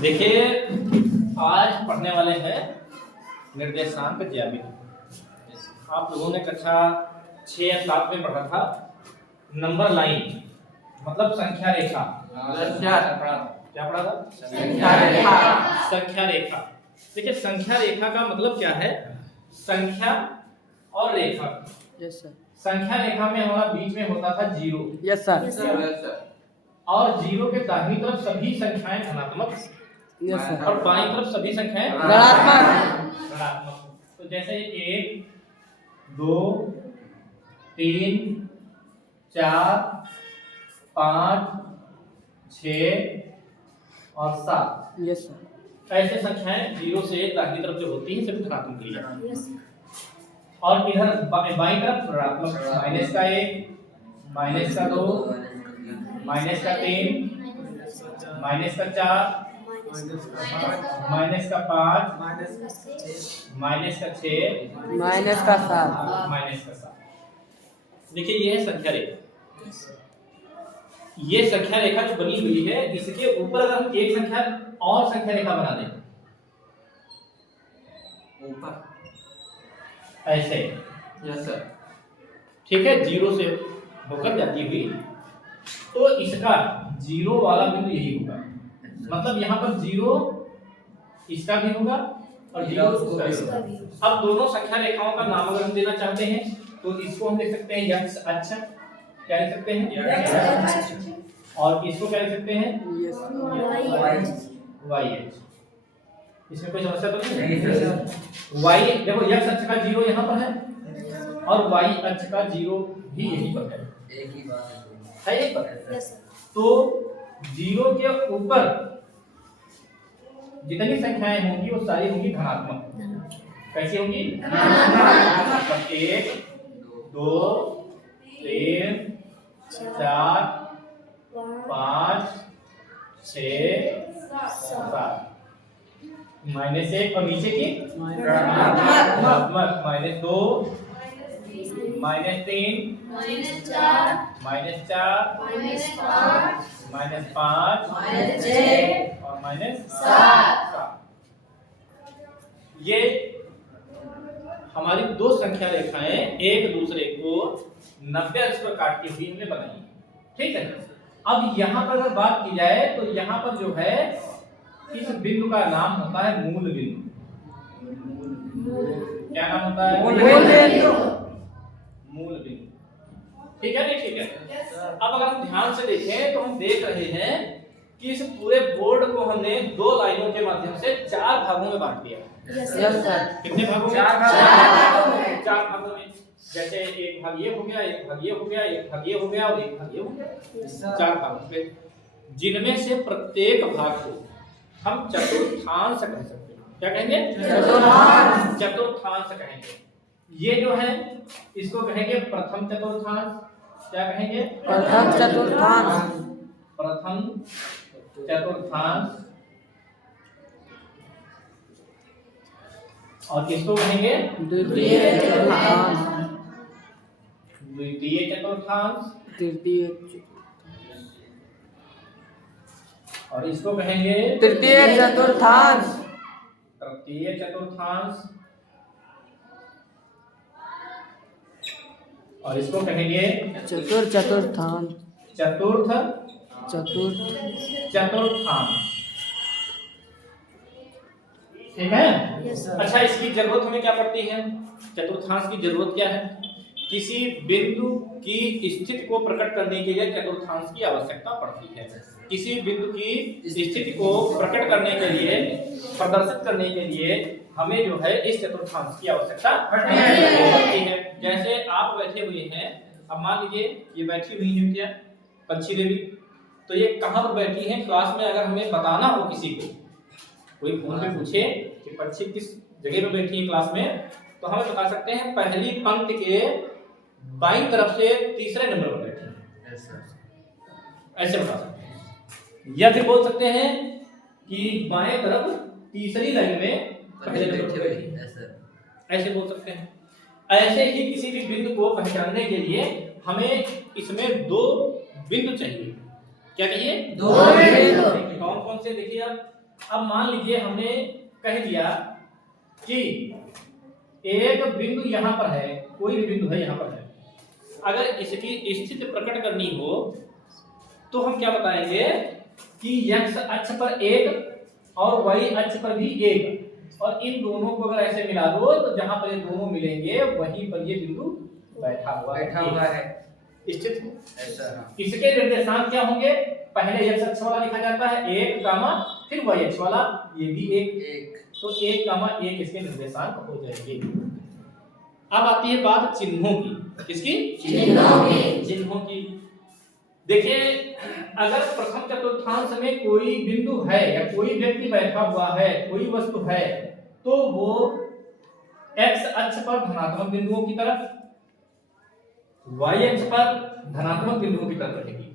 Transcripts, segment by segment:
देखिए आज पढ़ने वाले हैं निर्देशांक ज्यामिति। आप लोगों ने कक्षा 6 या 7 में पढ़ा था नंबर लाइन, मतलब संख्या रेखा। क्या पढ़ा था? संख्या रेखा। देखिए संख्या रेखा का मतलब क्या है? संख्या और रेखा। Yes sir. संख्या रेखा में हमारा बीच में होता था 0। Yes sir. और 0 के दाहिनी तरफ सभी संख्याएं धनात्मक। Yes sir. और बाईं तरफ सभी संख्याएं ऋणात्मक। तो जैसे 1 2 3 4 5 6 और 7। Yes sir. ऐसे संख्याएं 0 से दाहिनी तरफ जो होती हैं सभी धनात्मक होती हैं। और इधर बाईं तरफ ऋणात्मक, माइनस का 1, माइनस का 2, माइनस का 3, माइनस का 4, माइनस का 5, माइनस का 6, माइनस का 7। माइनस का 7। देखिए ये है संख्या रेखा। ये संख्या रेखा जो बनी हुई है, इसके ऊपर अगर हम एक संख्या और संख्या रेखा बना दें ऊपर ऐसे, यस सर, ठीक है, 0 से होकर जाती हुई, तो इसका 0 वाला बिंदु यही होगा। मतलब यहाँ पर 0 इसका भी होगा और 0 उसका भी होगा। अब दोनों संख्या रेखाओं का नाम अगर हम देना चाहते हैं तो इसको हम लिख सकते हैं x अक्ष, क्या लिख सकते हैं, और इसको क्या लिख सकते हैं, y अक्ष। इसमें कोई समस्या तो नहीं है? y देखो x अक्ष का 0 यहाँ पर है और y अक्ष का 0 भी यहीं पर है, एक ही बात है यहीं पर। तो 0 के ऊपर जितनी संख्याएं होंगी वो सारी होंगी धनात्मक। कैसी होंगी? धनात्मक। 1 2 3 4 5 6 7। माइनस 1 और नीचे की धनात्मक, माइनस 2, माइनस 3, माइनस 4, माइनस 5 और माइनस 7। ये हमारी दो संख्या रेखाएं एक दूसरे को 90 अंश पर काटती हुई हमने बनाई है, ठीक है। अब यहाँ पर अगर बात की जाए तो यहाँ पर जो है इस बिंदु का नाम होता है मूल बिंदु। क्या नाम होता है? मूल बिंदु। ठीक है, नहीं ठीक है। अब अगर हम ध्यान से देखें तो हम देख रहे हैं कि इस पूरे बोर्ड को हमने 2 लाइनों के माध्यम से 4 भागों में बांट दिया। Yes sir. कितने भागों में? 4 भागों में। जैसे एक भाग ये हो गया, एक भाग ये हो गया, एक भाग ये हो गया और एक भाग ये हो गया। 4 भागों में, जिनमें से प्रत्येक भाग को हम चतुर्थांश कह सकते हैं। क्या कहेंगे? चतुर्थांश कहेंगे। ये जो है इसको कहेंगे प्रथम चतुर्थांश। क्या कहेंगे? प्रथम चतुर्थांश। प्रथम चतुर्थांश। और किसको कहेंगे? द्वितीय चतुर्थांश। द्वितीय चतुर्थांश। तृतीय। और इसको कहेंगे तृतीय चतुर्थांश। तृतीय चतुर्थांश। और इसको कहेंगे चतुर्थ चतुर्थांश। चतुर्थ चतुर्थांश। ठीक है। अच्छा, इसकी जरूरत हमें क्या पड़ती है? चतुर्थांश की जरूरत क्या है? किसी बिंदु की स्थिति को प्रकट करने के लिए चतुर्थांश की आवश्यकता पड़ती है। किसी बिंदु की स्थिति को प्रकट करने के लिए, प्रदर्शित करने के लिए हमें जो है इस चतुर्थांश की आवश्यकता पड़ती है। जैसे आप बैठे हुए हैं, अब मान लीजिए ये बैठी हुई है क्या पंछी देवी, तो ये कहाँ पर बैठी है क्लास में? अगर हमें बताना हो किसी को, कोई फोन पे पूछे कि पंछी किस जगह पे बैठी है क्लास में, तो हमें बता सकते हैं पहली पंक्ति के बाईं तरफ से तीसरे नंबर पर बैठी है, ऐसे बता सकते हैं। या फिर बोल सकते हैं कि बाएं तरफ तीसरी लाइन में पहले नंबर पर बैठी है, ऐसे बोल सकते हैं। ऐसे ही किसी भी बिंदु को पहचानने के लिए हमें इसमें 2 बिंदु चाहिए। क्या चाहिए? 2 बिंदु। कौन कौन से? देखिए आप, अब मान लीजिए हमने कह दिया कि एक बिंदु यहाँ पर है, कोई भी बिंदु है यहाँ पर है, अगर इसकी स्थिति प्रकट करनी हो तो हम क्या बताएंगे कि x अक्ष पर एक और y अक्ष पर भी एक, और इन दोनों को अगर ऐसे मिला दो तो जहां पर ये दोनों मिलेंगे वहीं पर ये बिंदु बैठा हुआ है स्थित है। इसके निर्देशांक क्या होंगे? पहले x अक्ष वाला लिखा जाता है एक कामा, फिर y अक्ष वाला ये भी एक, तो एक कामा एक इसके निर्देशांक हो जाएंगे। अब आती है बात चिन्हों की। किसकी? चिन्हों की। देखिए, अगर प्रथम चतुर्थांश में कोई बिंदु है या कोई व्यक्ति बैठा हुआ है, कोई वस्तु है, तो वो x अक्ष पर धनात्मक बिंदुओं की तरफ, y अक्ष पर धनात्मक बिंदुओं की तरफ रहेगी।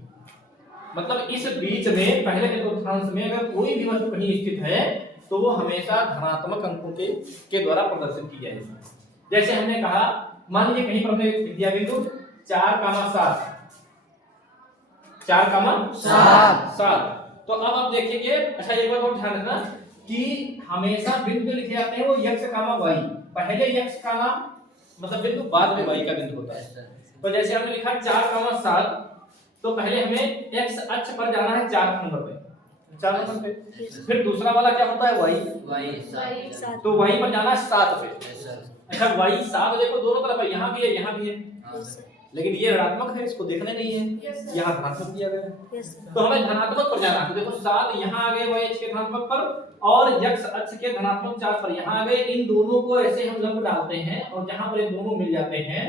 मतलब इस बीच में पहले चतुर्थांश में अगर कोई भी वस्तु कहीं स्थित है तो वो हमेशा धनात्मक अंकों के द्वारा प्रदर्शित की जाएगी। जैसे हमने कहा, मान लीजिए कहीं पर हमने दिया बिंदु 4,7, 4,7। तो अब आप देखेंगे, अच्छा एक बात और ध्यान रखना कि हमेशा बिंदु लिखे जाते हैं वो x, y, पहले x का नाम मतलब बिंदु, बाद में y का बिंदु होता है। तो जैसे हमने लिखा 4,7, तो पहले हमें x अक्ष पर जाना है 4 नंबर पे, 4 नंबर पे। फिर दूसरा वाला क्या होता है y, तो y पर जाना है 7 पे। अच्छा y 7 देखो दोनों तरफ है, यहाँ भी है यहाँ भी है, लेकिन ये ऋणात्मक है, इसको देखना नहीं है, यहाँ धनात्मक दिया गया है। तो हमें धनात्मक पर जाना है। तो देखो 7 यहाँ आ गए y अक्ष के धनात्मक पर और x अक्ष के धनात्मक 4 पर यहाँ आ गए। इन दोनों को ऐसे हम लंब डालते हैं और जहां पर ये दोनों मिल जाते हैं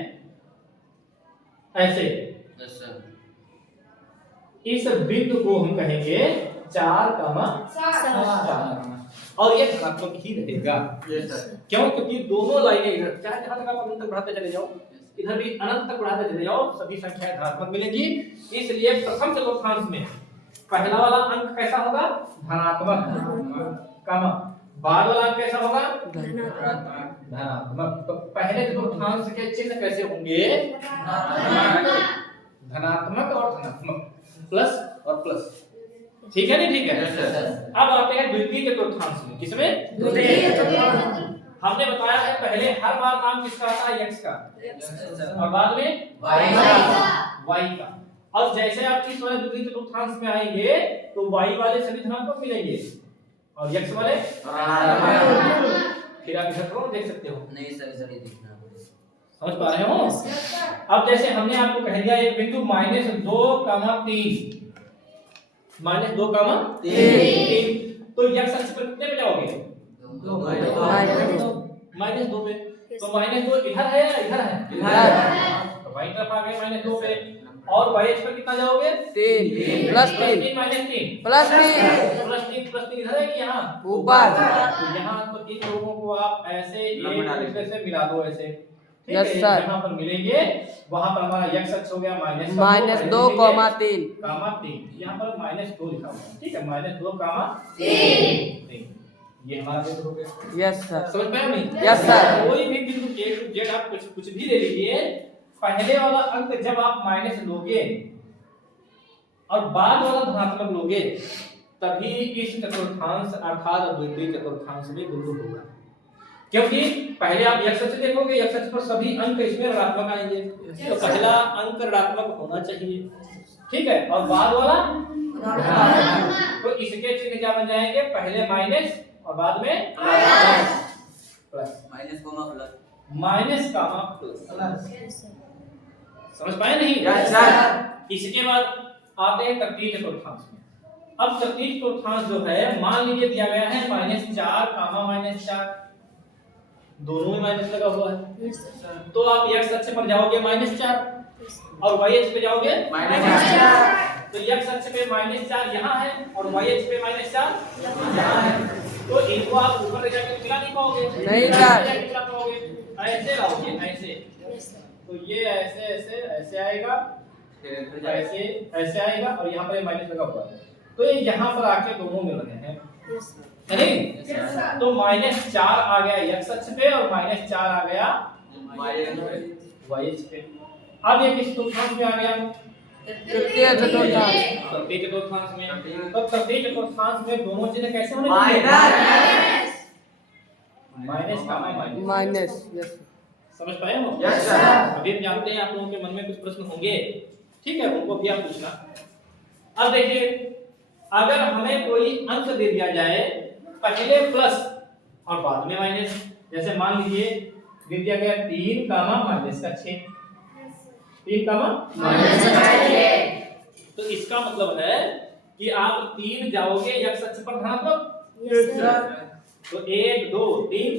ऐसे, इस बिंदु को हम कहेंगे 4,7 और ये धनात्मक ही रहेगा। क्यों? क्योंकि दोनों लाइनें इधर चाहे जहां तक आप अनंत तक बढ़ाते चले जाओ, इधर भी अनंत तक बढ़ाते चले जाओ, सभी संख्याएं धनात्मक मिलेगी। इसलिए प्रथम चतुर्थांश में पहला वाला अंक कैसा होगा? धनात्मक, कामा बाद वाला अंक कैसा होगा? धनात्मक। तो पहले चतुर्थांश के चिन्ह कैसे होंगे? धनात्मक और धनात्मक, प्लस और प्लस। ठीक है नहीं? ठीक है। अब आते हैं द्वितीय चतुर्थांश में। किसमें? द्वितीय चतुर्थांश। हमने बताया है पहले हर बार नाम किसका आता है? x का, और बाद में y का। और जैसे आप इस वाले द्वितीय चतुर्थांश में आएंगे तो y वाले सभी धनात्मक मिलेंगे और x वाले, फिर आप इधर को देख सकते हो। नहीं सही दिखना, समझ पा रहे हो? अब जैसे हमने आपको कह दिया एक बिंदु -2,3, -2,3, तो x अक्ष पर कितने पे जाओगे? -2 पे। तो -2 इधर है या इधर है? तो बाईं तरफ आ गए -2 पे। और y अक्ष पर कितना जाओगे? 3 प्लस 3 इधर है कि यहाँ ऊपर? तो यहाँ तो इन लोगों को आप ऐसे एक दूसरे से मिला दो ऐसे, ठीक है? यहाँ पर मिलेंगे, वहां पर हमारा x अक्ष हो गया -2,3, यहाँ पर -2 लिखा हुआ है, ठीक है? -2,3 ये हमारा बिंदु हो गया। Yes sir. समझ पाए नहीं? Yes sir. कोई भी बिंदु a to z आप कुछ भी ले लीजिए, पहले वाला अंक जब आप माइनस लोगे और बाद वाला धनात्मक लोगे तभी इस चतुर्थांश अर्थात द्वितीय चतुर्थांश में बिंदु होगा। क्योंकि पहले आप x अक्ष देखोगे, x अक्ष पर सभी अंक इसमें ऋणात्मक आएंगे, तो पहला अंक ऋणात्मक होना चाहिए, ठीक है? और बाद वाला तो इसके चिन्ह क्या बन जाएंगे? पहले माइनस और बाद में प्लस, माइनस कामा प्लस। समझ पाए नहीं? इसके बाद आते हैं तृतीय चतुर्थांश में। अब तृतीय चतुर्थांश जो है, मान लीजिए दिया गया है -4, -4, दोनों में माइनस लगा हुआ है, तो आप x अक्ष पर जाओगे -4 और y अक्ष पे जाओगे -4। तो x अक्ष पे -4 यहाँ है और y अक्ष पे -4 यहाँ है, तो इनको आप ऊपर ले जाके मिला नहीं पाओगे, नहीं मिला पाओगे, ऐसे लाओगे ऐसे, तो ये ऐसे ऐसे ऐसे आएगा, फिर ऐसे ऐसे आएगा और यहाँ पर माइनस लगा हुआ है, तो ये यहाँ पर आके दोनों मिल रहे हैं, है नहीं? तो -4 आ गया x अक्ष पे और -4 आ गया y अक्ष पे। अब ये किस चतुर्थांश में आ गया? तृतीय चतुर्थांश तृतीय चतुर्थांश में। तो तृतीय चतुर्थांश में दोनों चीजें कैसे होने माइनस का माइनस माइनस। यस समझ पाए हो? Yes sir. अभी हम जानते हैं आप लोगों के मन में कुछ प्रश्न होंगे, ठीक है, उनको भी आप पूछना। अब देखिए, अगर हमें कोई अंक दे दिया जाए, पहले प्लस और बाद में माइनस, जैसे मान लीजिए दे दिया गया 3 माइनस का 6, 3 माइनस का 6, तो इसका मतलब है कि आप 3 जाओगे x अक्ष पर धनात्मक, तो 1 2 3,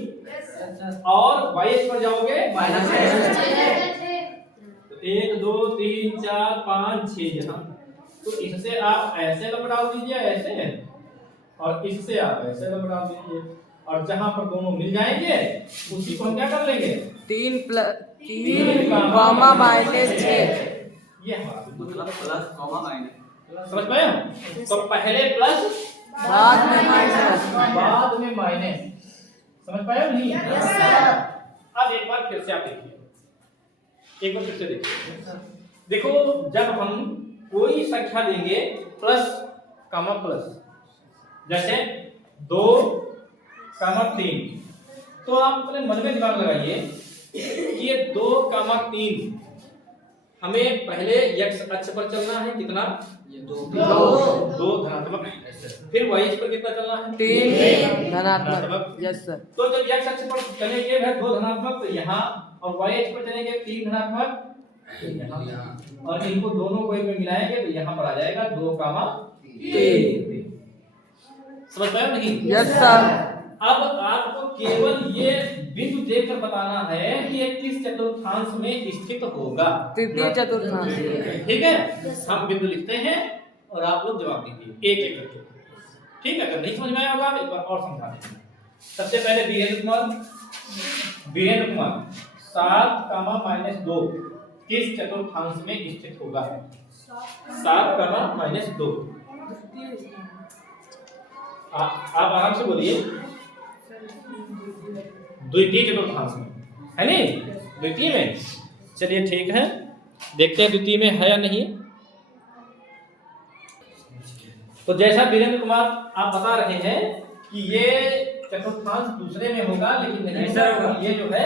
और y अक्ष पर जाओगे माइनस, तो 1 2 3 4 5 6 यहाँ। तो इससे आप ऐसे लंबा दीजिए ऐसे, और इससे आप ऐसे लंबा दीजिए, और जहां पर दोनों मिल जाएंगे उसी को हम क्या कर लेंगे 3 कॉमा माइनस 6। ये हमारा मतलब प्लस कॉमा माइनस, समझ पाए हम? तो पहले प्लस बाद में माइनस, बाद में माइनस, समझ पाए हो नहीं? Yes sir. अब एक बार फिर से आप देखिए, एक बार फिर से देखिए, देखो जब हम कोई संख्या देंगे प्लस कॉमा प्लस, जैसे 2 3, तो आप अपने मन में दिमाग लगाइए कि ये 2 3 हमें पहले x अक्ष पर चलना है, कितना? ये 2 धनात्मक, फिर y अक्ष पर कितना चलना है? 3 धनात्मक। Yes sir. तो जब x अक्ष पर चलेंगे वह 2 धनात्मक तो यहाँ, और y अक्ष पर चलेंगे 3 धनात्मक यहाँ, और इनको दोनों को एक में मिलाएंगे तो यहाँ पर आ जाएगा 2 3। समझ पाए नहीं? Yes sir. अब आपको केवल ये बिंदु देखकर बताना है कि ये किस चतुर्थांश में स्थित होगा। तृतीय चतुर्थांश। ठीक है, हम बिंदु लिखते हैं और आप लोग जवाब दीजिए एक एक करके, ठीक है? अगर नहीं समझ में आया होगा एक बार और समझा देंगे। सबसे पहले वीरेंद्र कुमार 7 -2 किस चतुर्थांश में स्थित होगा? 7 -2। आप आराम से बोलिए, द्वितीय चतुर्थांश में है नहीं? द्वितीय में, चलिए ठीक है, देखते हैं द्वितीय में है या नहीं। तो जैसा वीरेंद्र कुमार आप बता रहे हैं कि ये चतुर्थांश दूसरे में होगा, लेकिन नहीं सर, ये जो है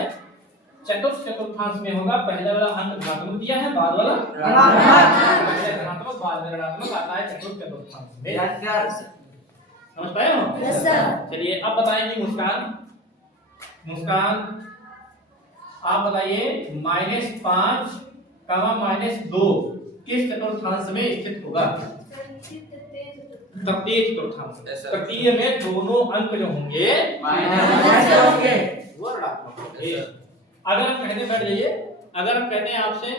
चतुर्थांश में होगा। पहले वाला अंक धनात्मक दिया है, बाद वाला धनात्मक, बाद में ऋणात्मक आता है चतुर्थांश में। समझ पाए हो? Yes sir. चलिए अब बताएंगे मुस्कान आप बताइए -5 -2 किस चतुर्थांश में स्थित होगा? तृतीय चतुर्थांश। तृतीय में दोनों अंक जो होंगे माइनस होंगे, वो ऋणात्मक होंगे। अगर हम कहते बैठ जाइए, अगर हम कहते हैं आपसे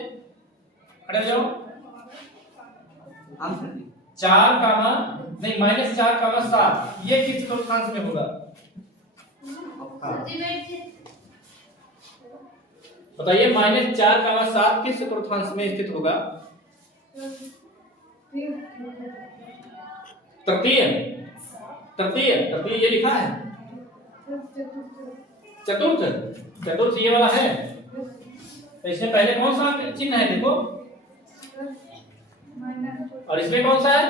खड़े जाओ, 4 -7 ये किस चतुर्थांश में होगा? बताइए -4 7 किस चतुर्थांश में स्थित होगा? तृतीय ये लिखा है। चतुर्थ ये वाला है, तो इसमें पहले कौन सा चिन्ह है देखो, और इसमें कौन सा है?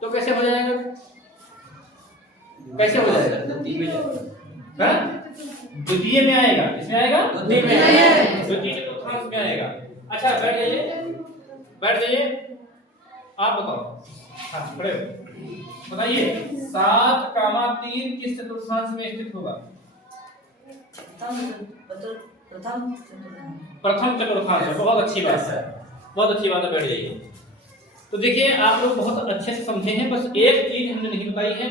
तो कैसे हो जाएगा? कैसे हो जाएगा? द्वितीय में आएगा, इसमें आएगा द्वितीय चतुर्थांश में आएगा। अच्छा बैठ जाइए, आप बताओ, हाँ खड़े हो, बताइए 7 3 किस चतुर्थांश में स्थित होगा? प्रथम चतुर्थांश। बहुत अच्छी बात है, बहुत अच्छी बात है, बैठ जाइए। तो देखिए आप लोग बहुत अच्छे से समझे हैं, बस एक चीज हमने नहीं बताई है,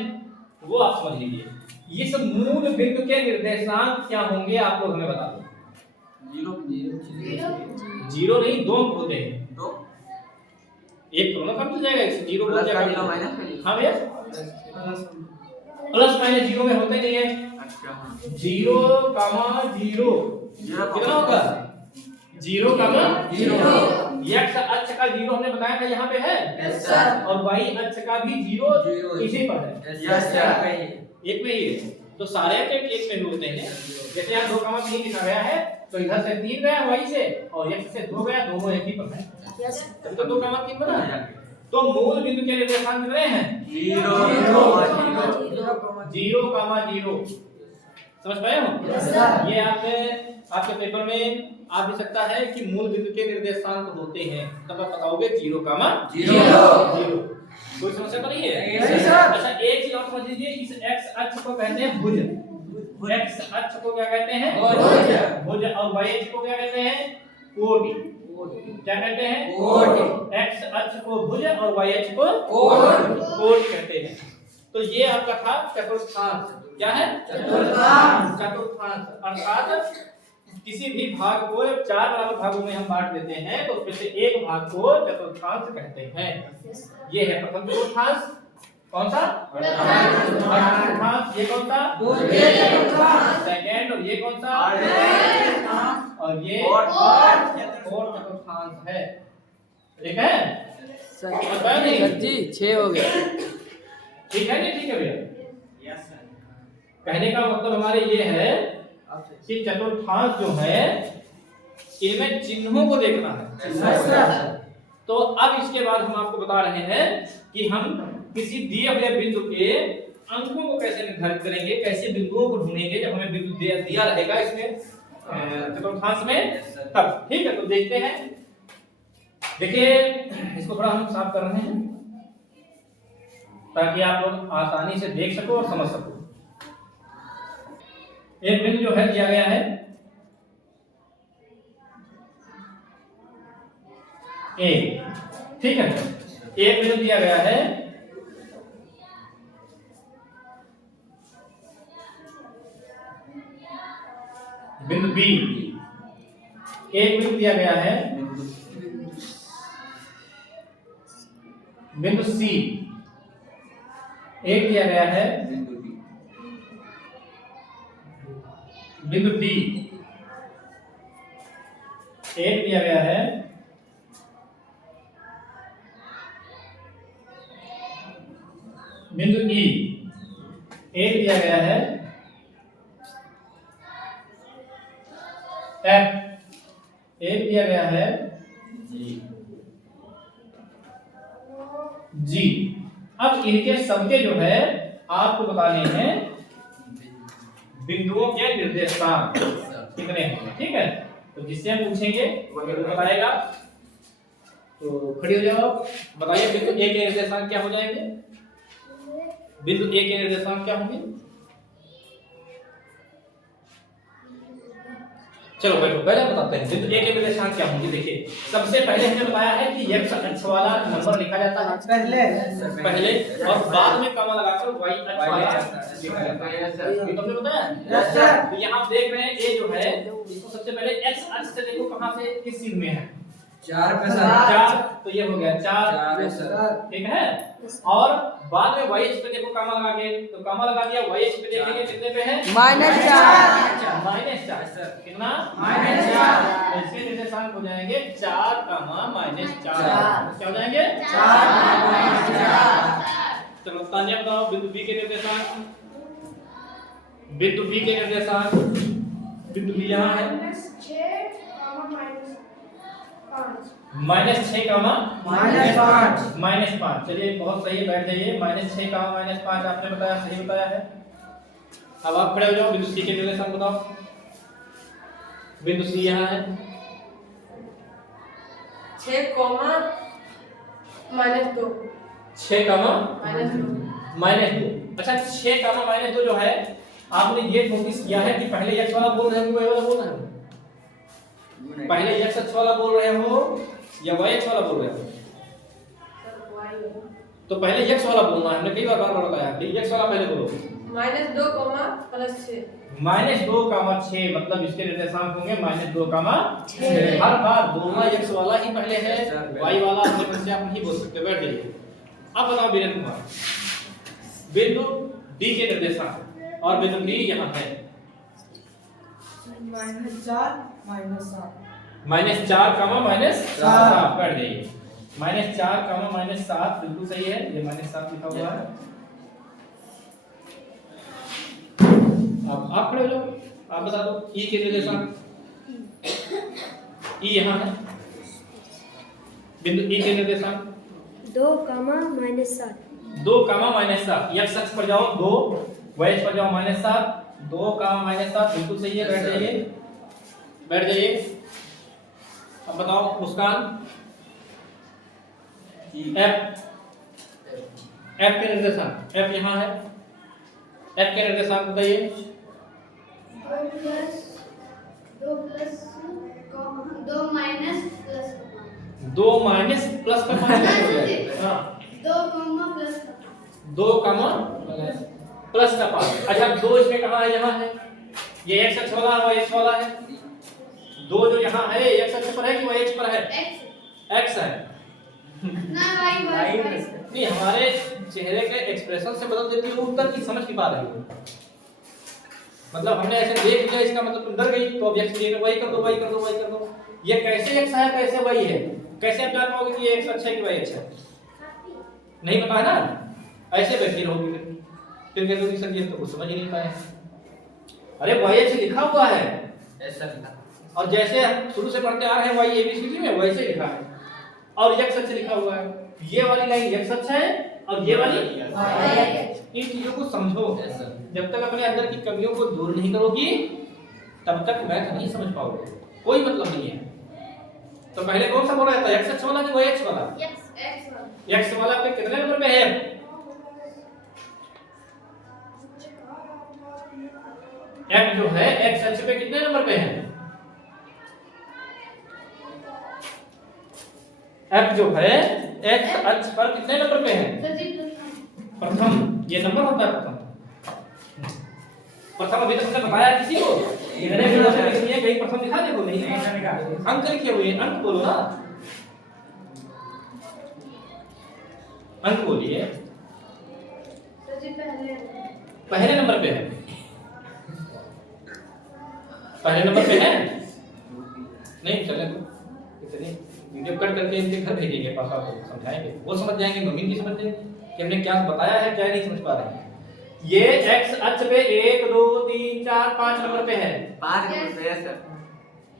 वो आप समझ लीजिए। ये सब मूल बिंदु के निर्देशांक क्या होंगे आप लोग हमें बता दो। 0 नहीं, 2 होते हैं, एक दोनों कम चल जाएगा, 0 बोल जाएगा। हाँ भैया, प्लस माइनस 0 में होते नहीं है। 0 कितना होगा? 0 x अक्ष का 0 हमने बताया था यहाँ पे है, यस सर। और y अक्ष का भी 0 इसी पर है, यस सर। एक में ही है। तो सारे के एक में भी होते हैं। जैसे यहाँ 2,3 लिखा गया है तो इधर से 3 गया y से और x से 2 गया, दोनों एक ही पर है। तब तो 2,3 बना है। तो मूल बिंदु के निर्देशांक कितने हैं? 0, 0,0 समझ पाए हो? ये आपके पेपर में आ भी सकता है कि मूल बिंदु के निर्देशांक होते हैं, तब आप बताओगे 0,0। कोई समस्या तो नहीं है? अच्छा एक चीज और समझ लीजिए, इस x अक्ष को कहते हैं भुज। x अक्ष को क्या कहते हैं? भुज। और y अक्ष को क्या कहते हैं? कोटि। क्या कहते हैं? कोटि। x अक्ष को भुज और y अक्ष को कोटि कहते हैं। तो ये आपका था चतुर्थांश। क्या है? चतुर्थांश। अर्थात किसी भी भाग को 4 बराबर भागों में हम बांट देते हैं तो उसमें से एक भाग को चतुर्थांश कहते हैं। ये है प्रथम चतुर्थांश। कौन सा? चतुर्थांश। ये कौन सा? सेकंड। और ये कौन सा? और ये फोर्थ चतुर्थांश है। ठीक है सर जी 6 हो गया। ठीक है जी, ठीक है भैया। कहने का मतलब हमारे ये है कि चतुर्थांश जो है इनमें चिन्हों को देखना है। तो अब इसके बाद हम आपको बता रहे हैं कि हम किसी दिए हुए बिंदु के अंकों को कैसे निर्धारित करेंगे, कैसे बिंदुओं को ढूंढेंगे जब हमें बिंदु दिया रहेगा इसमें चतुर्थांश में तब। ठीक है, तो देखते हैं। देखिए इसको थोड़ा हम साफ कर रहे हैं ताकि आप लोग आसानी से देख सको और समझ सको। एक बिंदु जो है दिया गया है ए, ठीक है। एक बिंदु दिया गया है बिंदु बी। एक बिंदु दिया गया है बिंदु सी। एक दिया गया है बिंदु डी। एक दिया गया है बिंदु ई। एक दिया गया है एफ। एक दिया गया है जी। अब इनके सबके जो है आपको बताने हैं बिंदुओं के निर्देशांक कितने हैं। ठीक है, तो जिससे हम पूछेंगे वह बताएगा। तो खड़ी हो जाओ, बताइए बिंदु ए के निर्देशांक क्या हो जाएंगे? बिंदु ए के निर्देशांक क्या होंगे? चलो बैठो, पहले बताते हैं बिंदु ए के निर्देशांक क्या होंगे। देखिए सबसे पहले हमने बताया है कि x अक्ष वाला नंबर लिखा जाता है पहले और बाद में कॉमा लगाकर y अक्ष वाला लिखा जाता है। ये तुमने बताया। तो यहाँ आप देख रहे हैं ए जो है इसको सबसे पहले x अक्ष से देखो कहां से किस चीज में है? 4 पे सर। 4, तो ये हो गया 4। ठीक है, और बाद में y अक्ष पे देखो कॉमा लगा के, तो कॉमा लगा दिया। y अक्ष पे देखेंगे कितने पे है? -4। -4 कितना? -4। तो इसके निर्देशांक हो जाएंगे 4, -4। क्या हो जाएंगे? 4। चलो तानिया बताओ बिंदु बी के निर्देशांक। बिंदु बी के निर्देशांक, बिंदु बी यहाँ है -6, -5। चलिए बहुत सही, बैठ जाइए। -6, -5 आपने बताया, सही बताया है। अब आप खड़े हो जाओ, बिंदु सी के निर्देशांक बताओ। बिंदु सी यहाँ है 6, -2। 6, -2। अच्छा 6, -2 जो है आपने ये नोटिस किया है कि पहले x वाला बोल रहे हो y वाला बोल रहे हो? पहले x अक्ष वाला बोल रहे हो या y अक्ष वाला बोल रहे हो? तो पहले x वाला बोलना है, हमने कई बार बताया कि x वाला पहले बोलो। -2, +6। -2, 6 मतलब इसके निर्देशांक होंगे -2, 6। हर बार बोलना x वाला ही पहले है, y वाला अपने मन से आप नहीं बोल सकते। बैठ जाइए। अब बताओ वीरेंद्र कुमार, बिंदु D के निर्देशांक और बिंदु D यहाँ है -4, -7। -4, -7 बैठ जाइए। -4, -7 बिल्कुल सही है, ये -7 लिखा हुआ है। ले लो, आप बता दो ई के निर्देशांक। ई यहाँ है, बिंदु ई के निर्देशांक 2, -7। 2, -7। x अक्ष पर जाओ 2, y अक्ष पर जाओ -7। 2, -7 बिल्कुल सही है, बैठ जाइए, बैठ जाइए। अब बताओ मुस्कान, f के निर्देशांक, f यहाँ है, f के निर्देशांक बताइए। 2 माइनस प्लस का माइनस, हाँ 2, प्लस का 5। अच्छा 2 इसमें कहाँ है? यहाँ है, ये x अक्ष वाला है, y अक्ष वाला है। 2 जो यहाँ है x अक्ष पर है कि y अक्ष पर है? x है। नहीं, हमारे चेहरे के एक्सप्रेशन से बदल देती हो उत्तर की, समझ की बात है। मतलब हमने ऐसे देख लिया, इसका मतलब तुम डर गई, तो अब x लिए वही कर दो, वही कर दो, वही कर दो। ये कैसे x है, कैसे y है, कैसे आप जान पाओगे कि ये x अच्छा है कि y अच्छा है? नहीं पता है ना, ऐसे बैठी रहोगी फिर कहते सर ये तो कुछ समझ ही नहीं पाए। अरे y अच्छा लिखा हुआ है ऐसा लिखा, और जैसे शुरू से पढ़ते आ रहे हैं y ABCD में वैसे लिखा है, और x अच्छा लिखा हुआ है। ये वाली लाइन x अच्छा है और ये वाली इन चीजों को समझो। जब तक अपने अंदर की कमियों को दूर नहीं करोगी तब तक मैथ नहीं समझ पाओगे, कोई मतलब नहीं है। तो पहले कौन सा बोला जाता है, x अच्छा वाला कि y x वाला? x वाला पे कितने नंबर पे है? f जो है x अक्ष पे कितने नंबर पे है? f जो है x अक्ष पर कितने नंबर पे है? प्रथम, ये नंबर होता है प्रथम। प्रथम अभी तक हमने बताया किसी को? मैंने भी लिखी है, कहीं प्रथम दिखा देखो, नहीं अंक लिखे हुए हैं, अंक बोलो ना, अंक बोलिए। पहले नंबर पे है, पहले नंबर पे है। नहीं चले तो इतने वीडियो कट करके इनके घर भेजेंगे, पापा को समझाएंगे, वो समझ जाएंगे, मम्मी नहीं समझ जाएंगे कि हमने क्या बताया है, क्या नहीं समझ पा रहे हैं। ये x अक्ष पे 1 2 3 4 5 नंबर पे है। 5 नंबर पे है सर।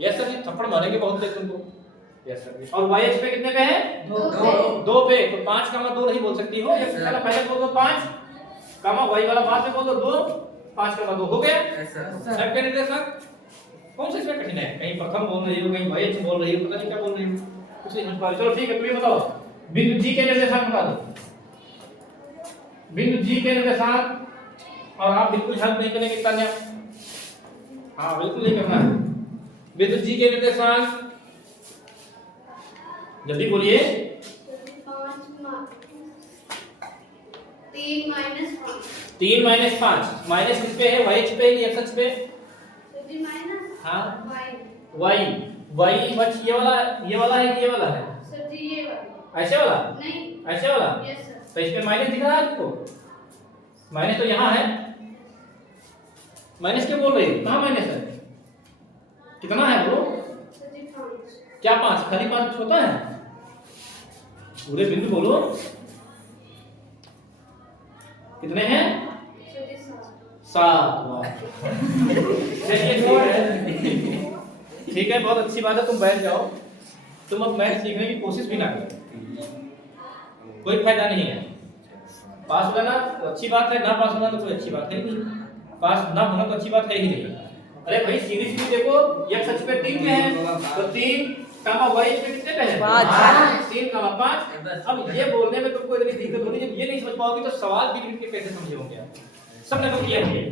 यस सर जी, थप्पड़ मारेंगे बहुत देर तुमको। यस सर जी। और y अक्ष पे कितने पे है? 2 पे। तो 5 का 2 नहीं बोल सकती हो, x वाला पहले बोल दो 5, कामा y वाला बाद में बोल दो 2, 5 का 2 हो गया। सब के निर्देशक कौन सा इसमें कठिन है? कहीं प्रथम बोल रही हो, कहीं y अक्ष बोल रही हो, पता नहीं क्या बोल रही हो, कुछ नहीं समझ पा रही। चलो ठीक है, तुम ये बताओ बिंदु G के निर्देशांक बता दो। बिंदु G के निर्देशांक, और आप बिल्कुल हेल्प नहीं करेंगे तान्या, हाँ बिल्कुल नहीं करना है। बिंदु G के निर्देशांक जल्दी बोलिए। 3 - 5 माइनस किस पे है? y अक्ष पे या x अक्ष पे? हाँ y बच ये वाला है कि ये वाला है? ऐसे वाला? ऐसे वाला? तो इसमें माइनस दिख रहा है आपको? माइनस तो यहाँ है, माइनस क्यों बोल रही है? कहाँ माइनस है? कितना है वो? क्या 5? खाली 5 होता है? पूरे बिंदु बोलो कितने हैं? 7। ठीक है, बहुत अच्छी बात है, तुम बैठ जाओ। तुम अब मैथ सीखने की कोशिश भी ना करो, कोई फायदा नहीं है। पास हो जाना तो अच्छी बात है, ना पास होना तो कोई अच्छी बात है नहीं, पास ना होना तो अच्छी बात है ही नहीं। अरे भाई सीधी सीधी देखो, x अक्ष पे 3 पे है, तो 3 कामा y अक्ष पे कितने पे है? 5। 3 कामा 5। अब ये बोलने में तुमको इतनी दिक्कत होगी, जब ये नहीं समझ पाओगे तो सवाल बीच बीच के कैसे समझे होंगे आप? सबने तो किया है।